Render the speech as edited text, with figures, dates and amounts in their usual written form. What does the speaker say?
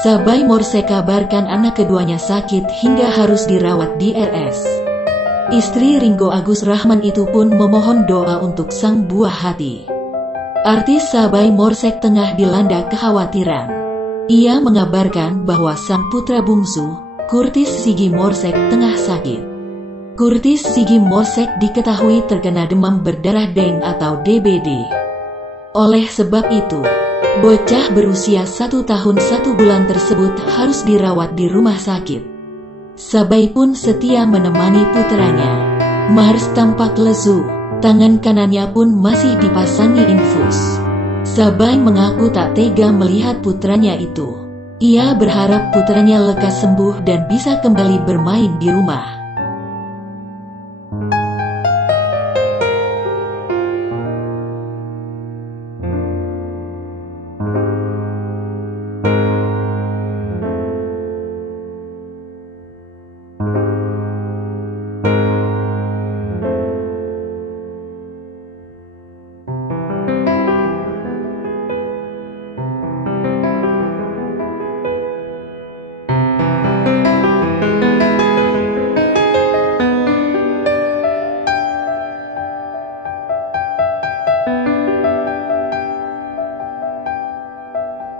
Sabai Morse kabarkan anak keduanya sakit hingga harus dirawat di RS. Istri Ringo Agus Rahman itu pun memohon doa untuk sang buah hati. Artis Sabai Morsek tengah dilanda kekhawatiran. Ia mengabarkan bahwa sang putra bungsu, Curtis Sigi Morsek, tengah sakit. Curtis Sigi Morsek diketahui terkena demam berdarah dengue atau DBD. Oleh sebab itu, bocah berusia 1 tahun 1 bulan tersebut harus dirawat di rumah sakit. Sabai pun setia menemani putranya. Mars tampak lesu, tangan kanannya pun masih dipasangi infus. Sabai mengaku tak tega melihat putranya itu. Ia berharap putranya lekas sembuh dan bisa kembali bermain di rumah.